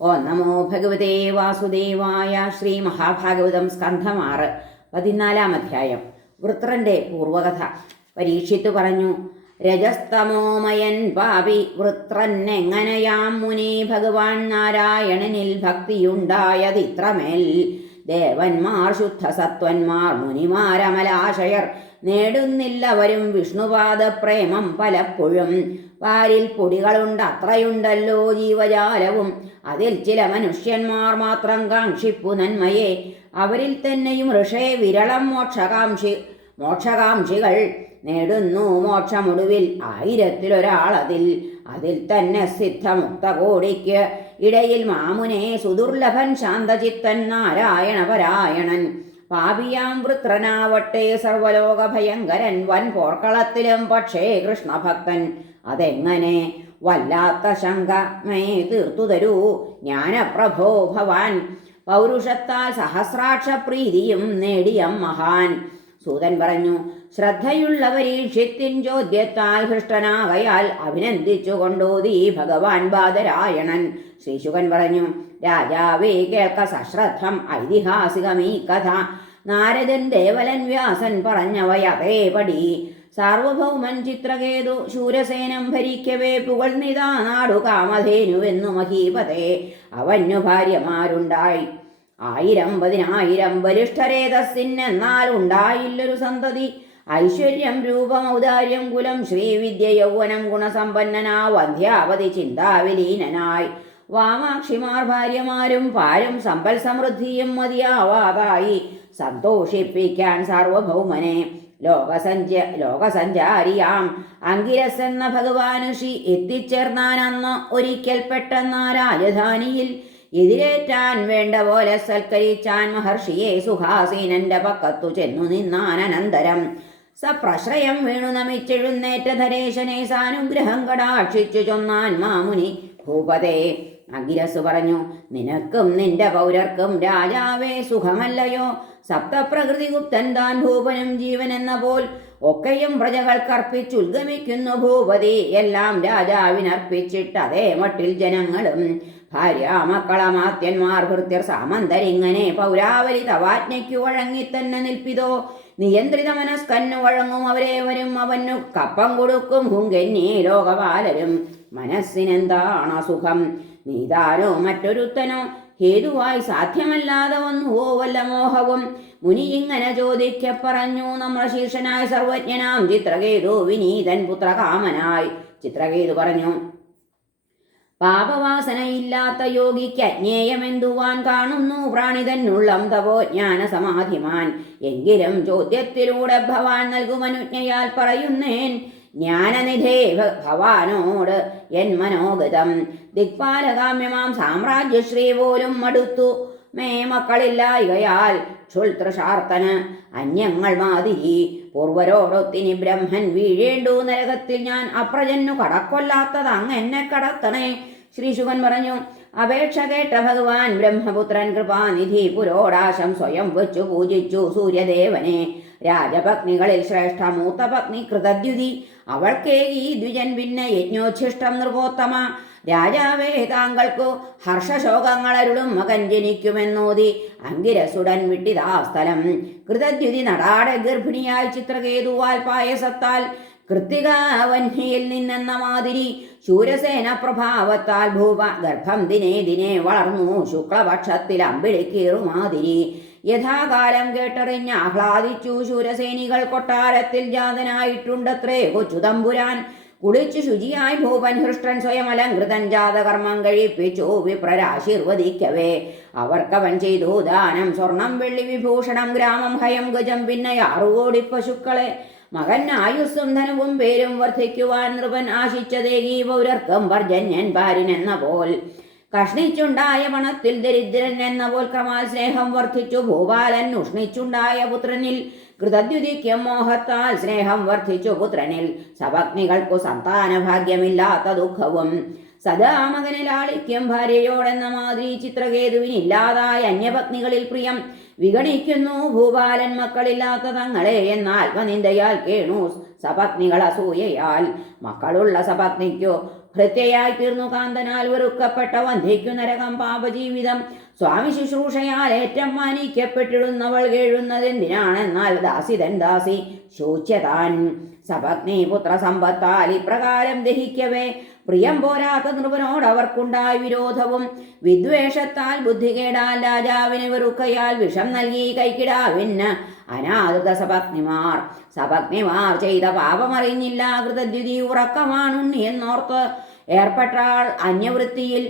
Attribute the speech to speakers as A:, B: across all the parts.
A: ഓ നമോ ഭഗവതേ വാസുദേവായ ശ്രീ മഹാഭാഗവതം സ്കന്ധം ആറ് പതിനാലാം അധ്യായം. വൃത്രന്റെ പൂർവകഥ പരീക്ഷിത്തു പറഞ്ഞു രജസ്തമോമയൻ പാപി വൃത്രനെങ്ങനെയാം മുനി ഭഗവാൻ നാരായണനിൽ ഭക്തിയുണ്ടായതിത്രമേൽ ദേവന്മാർ ശുദ്ധസത്വന്മാർ മുനിമാരമലാശയർ നേടുന്നില്ലവരും വിഷ്ണുപാദ പ്രേമം പലപ്പോഴും. വാരിൽ പൊടികളുണ്ട് അത്രയുണ്ടല്ലോ ജീവജാലവും. അതിൽ ചില മനുഷ്യന്മാർ മാത്രം കാക്ഷിപ്പു നന്മയെ. അവരിൽ തന്നെയും ഋഷേ വിരളം മോക്ഷകാംക്ഷി മോക്ഷകാംക്ഷികൾ നേടുന്നു മോക്ഷമൊടുവിൽ. ആയിരത്തിലൊരാളതിൽ അതിൽ തന്നെ സിദ്ധമുക്ത കോടിക്ക് ഇടയിൽ മാമുനെ സുദുർലഭൻ ശാന്തചിത്തൻ നാരായണ പരായണൻ. പാപിയാം വൃത്രനാവട്ടെ സർവലോക ഭയങ്കരൻ വൻ പോർക്കളത്തിലും പക്ഷേ കൃഷ്ണഭക്തൻ. അതെങ്ങനെ? വല്ലാത്ത ശങ്ക മേ തീർത്തു തരൂ ജ്ഞാനപ്രഭോ ഭവാൻ. പൗരുഷത്താൽ സഹസ്രാക്ഷ പ്രീതിയും നേടിയം മഹാൻ. സൂതൻ പറഞ്ഞു ശ്രദ്ധയുള്ള പരീക്ഷ്യത്തിൻ ചോദ്യത്താൽ ഹൃഷ്ടനാകയാൽ അഭിനന്ദിച്ചു കൊണ്ടോതി ഭഗവാൻ ബാദരായണൻ. ശ്രീശുകൻ പറഞ്ഞു രാജാവേ കേൾക്ക സശ്രദ്ധം ഐതിഹാസികമീ കഥ. നാരദൻ ദേവലൻ വ്യാസൻ പറഞ്ഞവയതേപടി സാർവഭൗമൻ ചിത്രകേതു ശൂരസേനം ഭരിക്കവേ പുകൾനിതാ നാടു കാമധേനുവെന്നു മഹീപതേ. അവനു ഭാര്യമാരുണ്ടായി ആയിരം പതിനായിരം ബലിഷ്ഠരേതസ്സിനെന്നാൽ ഉണ്ടായില്ലൊരു സന്തതി. ഐശ്വര്യം രൂപം ഔദാര്യം കുലം ശ്രീവിദ്യ യൗവനം ഗുണസമ്പന്നനാ അധ്യാപതി ചിന്താവിലീനനായി. വാമാക്ഷിമാർ ഭാര്യമാരും പാരും സമ്പൽ സമൃദ്ധിയും മതിയാവാതായി. സന്തോഷിപ്പിക്കാൻ സാർവഭൗമനെ ലോകസഞ്ച ലോകസഞ്ചാരിയാം. അങ്കിരസ് എന്ന ഭഗവാനുഷി എത്തിച്ചേർന്നാനന്ന് ഒരിക്കൽ പെട്ടെന്ന രാജധാനിയിൽ എതിരേറ്റാൻ വേണ്ട പോലെ സൽക്കരിച്ചാൻ മഹർഷിയെ സുഹാസീനന്റെ പക്കത്തു ചെന്നു നിന്നാൻ അനന്തരം. സപ്രശ്രയം വീണു നമിച്ചെഴുന്നേറ്റ ധരേശനെ സാനുഗ്രഹം കടാക്ഷിച്ചു ചൊന്നാൻ മാമുനി ഭൂപതേ. അഗിരസ് പറഞ്ഞു നിനക്കും നിന്റെ പൗരർക്കും രാജാവേ സുഖമല്ലയോ? സപ്തപ്രകൃതി ഗുപ്തൻ താൻ ഭൂപനും ജീവൻ എന്ന പോൽ ഒക്കെയും പ്രജകൾക്കർപ്പിച്ചുദ്ഗമിക്കുന്നു ഭൂപതി. എല്ലാം രാജാവിനർപ്പിച്ചിട്ട് അതേ മട്ടിൽ ജനങ്ങളും ഭാര്യ മക്കളമാത്യന്മാർ ഭൃത്യർ സാമന്തരിങ്ങനെ പൗരാവലി തവാജ്ഞയ്ക്കു വഴങ്ങി തന്നെ നിൽപ്പിതോ. നിയന്ത്രിത മനസ്കന്നു വഴങ്ങും അവരേവരും അവനു കപ്പം കൊടുക്കും ഹുങ്കന്നി ലോകപാലരും. മനസ്സിനെന്താണ് സുഖം നീതാനോ മറ്റൊരുത്തനോ ഹേതുവായി സാധ്യമല്ലാതെ വന്നുവോ വല്ല മോഹവും? മുനി ഇങ്ങനെ ചോദിക്ക പറഞ്ഞു നമ്മൾ ശീർഷനായ സർവജ്ഞനാം ചിത്രകേതു വിനീതൻ പുത്രകാമനായി. ചിത്രകേതു പറഞ്ഞു പാപവാസനയില്ലാത്ത യോഗിക്ക് അജ്ഞേയമെന്തുവാൻ കാണുന്നു പ്രാണിതന്നുള്ളം തവോ ജ്ഞാന സമാധിമാൻ എങ്കിലും ചോദ്യത്തിലൂടെ ഭവാൻ നൽകുമനുജ്ഞയാൽ പറയുന്നേൻ ജ്ഞാനനിധേ ഭവാനോട് എൻ മനോഗതം. ദിക്പാലകാമ്യമാം സാമ്രാജ്യശ്രീ പോലും മടുത്തു. മേ മക്കളില്ലായകയാൽ അന്യങ്ങൾ മാതിരി പൂർവരോടൊത്തിനി ബ്രഹ്മൻ വീഴേണ്ടു നരകത്തിൽ ഞാൻ അപ്രജന്നു കടക്കൊല്ലാത്തത് അങ്ങ് എന്നെ കടത്തണേ. ശ്രീശുഖൻ പറഞ്ഞു അപേക്ഷ കേട്ട ഭഗവാൻ ബ്രഹ്മപുത്രൻ കൃപാനിധി പുരോടാശം സ്വയം വെച്ചു പൂജിച്ചു സൂര്യദേവനെ. രാജപത്നികളിൽ ശ്രേഷ്ഠ മൂത്തപത്നി കൃതദ്യുതി. കൃതദ്യുതി അവൾക്കേകി ദ്വിജൻ പിന്നെ യജ്ഞോച്ഛിഷ്ടം നൃപോത്തമ രാജാവേ താങ്കൾക്കു ഹർഷശോകങ്ങളരുളും മകൻ ജനിക്കുമെന്നോതി. അങ്കിരസുടൻ വിട്ടിതാ സ്ഥലം കൃതദ്യുതി നടാട ഗർഭിണിയാൽ ചിത്രകേതുവാൽ പായസത്താൽ കൃത്തികാവന്യയിൽ നിന്നെന്ന മാതിരി ശൂരസേന പ്രഭാവത്താൽ ഭൂപ ഗർഭം ദിനേ ദിനേ വളർന്നു. ശുക്ലപക്ഷത്തിൽ അമ്പിളിക്കേറുമാതിരി. യഥാകാലം കേട്ടറിഞ്ഞ് ആഹ്ലാദിച്ചു ശൂരസേനികൾ കൊട്ടാരത്തിൽ ജാതനായിട്ടുണ്ടത്രേ. കൊച്ചു തമ്പുരാൻ കുളിച്ചു ശുചിയായി ഭൂപൻ ഹൃഷ്ടൻ സ്വയം അലങ്കൃതൻ ജാതകർമ്മം കഴിപ്പിച്ചു. വിപ്രരാശീർവദിക്കവേ അവർക്കവൻ ചെയ്തു ദാനം. സ്വർണം വെള്ളി വിഭൂഷണം ഗ്രാമം ഹയം ഗജം പിന്നെ ആറുകോടി പശുക്കളെ മകൻ ആയുസ്സും ധനവും പേരും വർദ്ധിക്കുവാൻ നൃപൻ ആശിച്ചതേ. ഈ പൗരർക്കം വർജന്യൻ പാരിനെന്ന പോൽ കഷ്ണിച്ചുണ്ടായ പണത്തിൽ ദരിദ്രൻ എന്ന പോൽ ക്രമാൽ സ്നേഹം വർദ്ധിച്ചു. ഭൂപാലൻ ഉഷ്ണിച്ചുണ്ടായ പുത്രനിൽ കൃതദ്യുതിക്കും മോഹത്താൽ സ്നേഹം വർദ്ധിച്ചു. പുത്രനിൽ സപത്നികൾക്കു സന്താന ഭാഗ്യമില്ലാത്ത ദുഃഖവും. സദാ മകനെ ലാളിക്യം ഭാര്യയോടെന്ന മാതിരി ചിത്രകേതുവിനില്ലാതായ അന്യപത്നികളിൽ പ്രിയം വിഗണിക്കുന്നു. ഭൂപാലൻ മക്കളില്ലാത്ത തങ്ങളെ എന്നാൽ ആത്മനിന്ദയാൽ കേണു സപത്നികൾ അസൂയയാൽ. മക്കളുള്ള സപത്നിക്കു ഭൃത്യയായി തീർന്നു കാന്തനാൽ വെറുക്കപ്പെട്ട വന്ധ്യയ്ക്കു നരകം പാപജീവിതം. സ്വാമി ശുശ്രൂഷയാൽ ഏറ്റം മാനിക്കപ്പെട്ടിടുന്നവൾ കേഴുന്നതെന്തിനാണെന്നാൽ ദാസിതൻ ദാസി ശോച്യതാൻ. സപത്നി പുത്ര സമ്പത്താൽ ഇപ്രകാരം ദഹിക്കവേ. പ്രിയം പോരാത്ത നൃപനോട് അവർക്കുണ്ടായി വിരോധവും വിദ്വേഷത്താൽ ബുദ്ധികേടാൽ രാജാവിന് വെറുക്കയാൽ വിഷം നൽകി കൈക്കിടാവിന് അനാദൃത സപത്നിമാർ. സപത്നിമാർ ചെയ്ത പാപമറിഞ്ഞില്ല കൃതദ്യുതി ഉറക്കമാണുണ്ണി എന്നോർത്ത് ഏർപ്പെട്ടാൾ അന്യവൃത്തിയിൽ.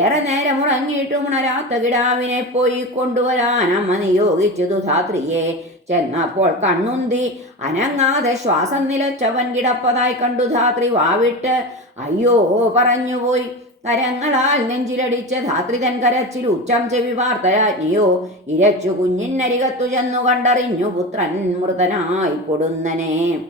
A: ഏറെ നേരം ഉറങ്ങിയിട്ടും ഉണരാത്ത കിടാവിനെ പോയി കൊണ്ടുവരാൻ അമ്മ നിയോഗിച്ചതു ധാത്രിയെ ചെന്നപ്പോൾ കണ്ണുന്തി അനങ്ങാതെ ശ്വാസം നിലച്ചവൻ കിടപ്പതായി കണ്ടു ധാത്രി വാവിട്ട്. അയ്യോ പറഞ്ഞുപോയി. കരങ്ങളാൽ നെഞ്ചിലടിച്ച ധാത്രിതൻ കരച്ചിൽ ഉച്ചം ചെവി വാർത്തരാജ്ഞിയോ ഇരച്ചു കുഞ്ഞിനരികത്തു ചെന്നു കണ്ടറിഞ്ഞു പുത്രൻ മൃതനായി കൊടുന്നനെ.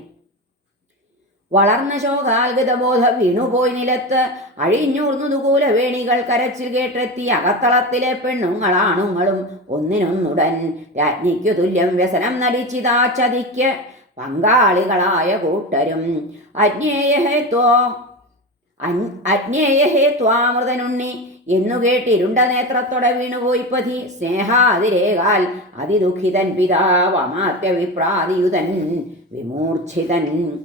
A: വളർന്ന ശോകാൽഗതബോധ വീണുപോയി നിലത്ത്. അഴിഞ്ഞൂർന്നു ദുകൂല വേണികൾ കരച്ചിൽ കേട്ടെത്തി. അകത്തളത്തിലെ പെണ്ണുങ്ങളാണുങ്ങളും ഒന്നിനൊന്നുടൻ രാജ്ഞിക്കു തുല്യം വ്യസനം നടിച്ചിതാ ചതിക്ക്. പങ്കാളികളായ കൂട്ടരും അജ്ഞേയഹേത്വോ അജ്ഞേയഹേ ത്വാമൃതനുണ്ണി എന്നു കേട്ടിരുണ്ട നേത്രത്തോടെ വീണുപോയി പതി. സ്നേഹാതിരേകാൽ അതിദുഃഖിതൻ പിതാവമാത്യവിപ്രാതിയുതൻ വിമൂർച്ഛിതൻ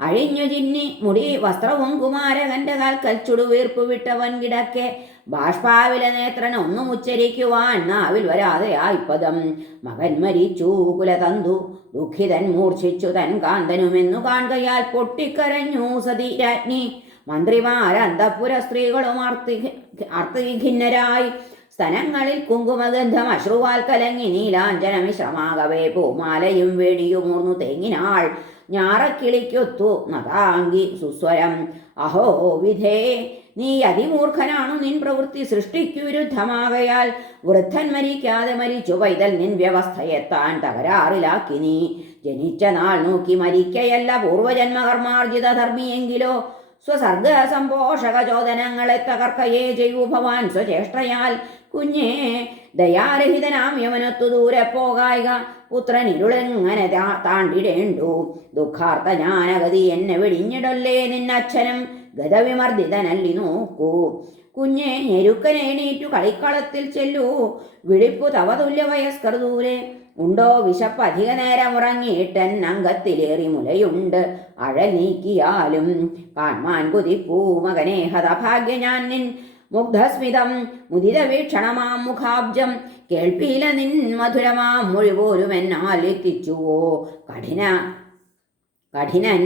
A: അഴിഞ്ഞു ചിന്നി മുടി വസ്ത്രവും കുമാരകന്റെ കാൽക്കൽ ചുടുവീർപ്പ് വിട്ടവൻ കിടക്കെ. ബാഷ്പാവിലെ നേത്രൻ ഒന്നും ഉച്ചരിക്കുവാൻ നാവിൽ വരാതെ ആയിപ്പതം മകൻ മരിച്ചു കുലതന്തു ദുഃഖിതൻ മൂർച്ഛിച്ചു തൻ കാന്തനുമെന്നു കാണുകയാൽ പൊട്ടിക്കരഞ്ഞു സതി രാജ്ഞി. മന്ത്രിമാരന്തപുര സ്ത്രീകളും അർത്ഥി അർത്ഥിഖിന്നരായി സ്തനങ്ങളിൽ കുങ്കുമഗന്ധം അശ്രുവാൽ കലങ്ങി നീലാഞ്ജന മിശ്രമാകവേ. പൂമാലയും വേണിയുമൂർന്നു തെങ്ങിനാൾ. ഞാറക്കിളിക്കൊത്തു നതാങ്കി സുസ്വരം. അഹോ വിധേ നീ അതിമൂർഖനാണു നിൻ പ്രവൃത്തി സൃഷ്ടിക്കു വിരുദ്ധമാകയാൽ. വൃദ്ധൻ മരിക്കാതെ മരിച്ചു പൈതൽ നിൻ വ്യവസ്ഥയെത്താൻ തകരാറിലാക്കി നീ. ജനിച്ച നാൾ നോക്കി മരിക്കയല്ല പൂർവജന്മകർമാർജിത ധർമ്മിയെങ്കിലോ സ്വസർഗ സംപോഷക ചോദനങ്ങളെ തകർക്കയേ ചെയ്യൂ ഭവാൻ സ്വചേഷ്ടയാൽ. കുഞ്ഞേ ദയാരഹിതനാം യമനത്തു ദൂരെ പോകായിക. പുത്രൻ ഇരുളെങ്ങനെ താണ്ടിടേണ്ടു? ദുഃഖാർത്ഥ ജ്ഞാനഗതി എന്നെ വെടിഞ്ഞിടല്ലേ നിന്നച്ഛനും? ഗതവിമർദ്ദിതനല്ലി നോക്കൂ. കുഞ്ഞെ ഞെരുക്കനേണീറ്റു കളിക്കളത്തിൽ ചെല്ലൂ. വിളിപ്പു തവതുല്യ വയസ്കർ ദൂരെ. ഉണ്ടോ വിശപ്പ് അധിക നേരം ഉറങ്ങിയിട്ടൻ അംഗത്തിലേറി മുലയുണ്ട്. അഴൽ നീക്കിയാലും കാൺമാൻ കുതിപ്പൂ മകനെ ഹതഭാഗ്യ ഞാൻ നിൻ മുഗ്ധസ്മിതം. മുദിത വീക്ഷണമാം മുഖാബ്ജം. കേൾപ്പിയില നിൻ മധുരമാം മൊഴി പോലും കഠിന കഠിനൻ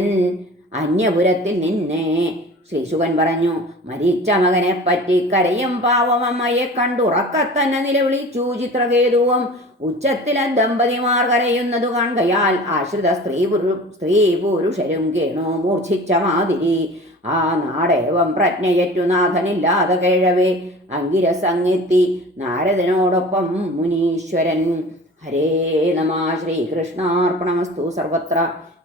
A: അന്യപുരത്തിൽ നിന്നെ. ശ്രീശുകൻ പറഞ്ഞു മരിച്ച മകനെ പറ്റി കരയും പാവമമ്മയെ കണ്ടുറക്കത്തന്നെ നിലവിളിച്ചു ചിത്രകേതുവും. ഉച്ചത്തിലെ ദമ്പതിമാർ കരയുന്നതു കാണുകയാൽ ആശ്രിത സ്ത്രീ പുരു സ്ത്രീ പുരുഷരും കേണു മൂർച്ഛിച്ച മാതിരി. ആ നാടേവം പ്രജ്ഞയറ്റു നാഥനില്ലാതെ കേഴവേ. അങ്കിരസങ്ങെത്തി നാരദനോടൊപ്പം മുനീശ്വരൻ. ഹരേ നമ ശ്രീകൃഷ്ണാർപ്പണമസ്തു സർവത്ര.